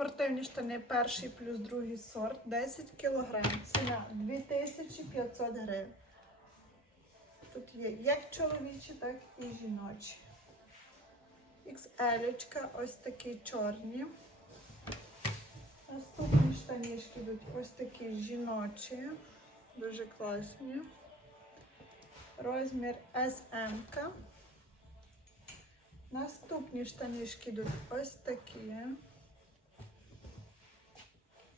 Спортивні штани перший плюс другий сорт 10 кг. Ціна 2500 гривень. Тут є як чоловічі, так і жіночі. XL, ось такі чорні. Наступні штанішки йдуть ось такі жіночі, дуже класні. Розмір SM. Наступні штанішки йдуть ось такі.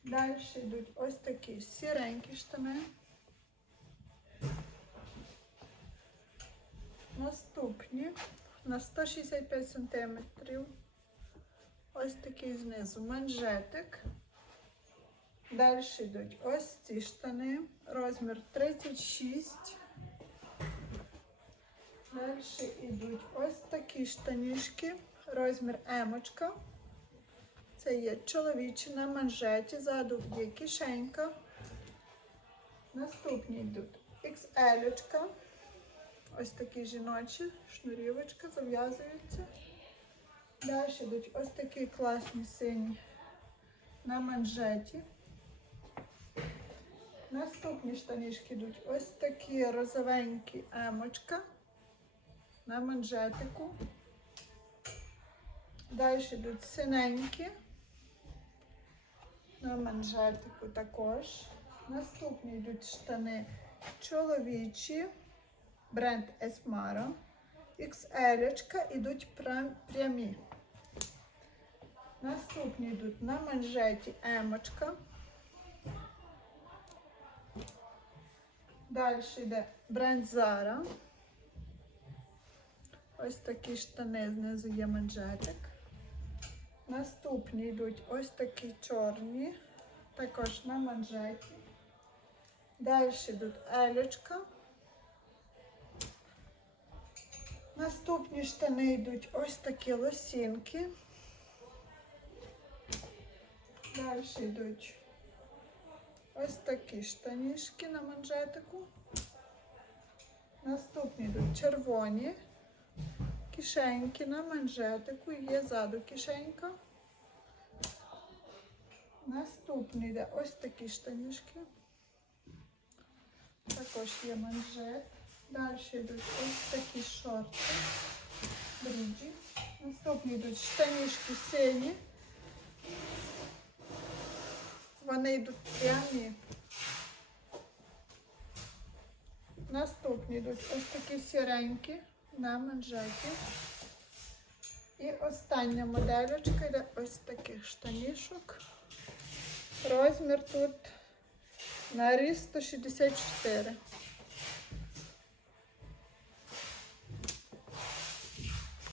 Далі йдуть ось такі сіренькі штани. Наступні на 165 см. Ось такий знизу манжетик. Далі йдуть ось ці штани. Розмір 36. Далі йдуть ось такі штанішки. Розмір емочка. Це є чоловічі на манжеті. Ззаду є кишенька. Наступні йдуть XL. Ось такі жіночі, шнурівочка, зав'язуються. Далі йдуть ось такі класні сині на манжеті. Наступні штанішки йдуть ось такі розовенькі емочка на манжетику. Далі йдуть синенькі на манжетику також. Наступні йдуть штани чоловічі, бренд Esmaro. XL ідуть прямі. Наступні йдуть на манжеті емочка. Далі йде бренд Zara. Ось такі штани знизу є манжетик. Наступні йдуть ось такі чорні, також на манжеті. Далі йдуть елечка. Наступні штани йдуть ось такі лосінки. Далі йдуть ось такі штанішки на манжетику. Наступні йдуть червоні кишеньки на манжетику, є ззаду кишенька. Наступний йде ось такі штанішки. Також є манжет. Далі йдуть ось такі шорти. Бріджі. Наступні йдуть штанішки сині. Вони йдуть прямі. Наступні йдуть ось такі сіренькі на манжеті. І остання модельочка йде ось таких штанішок. Розмір тут на ріст 164.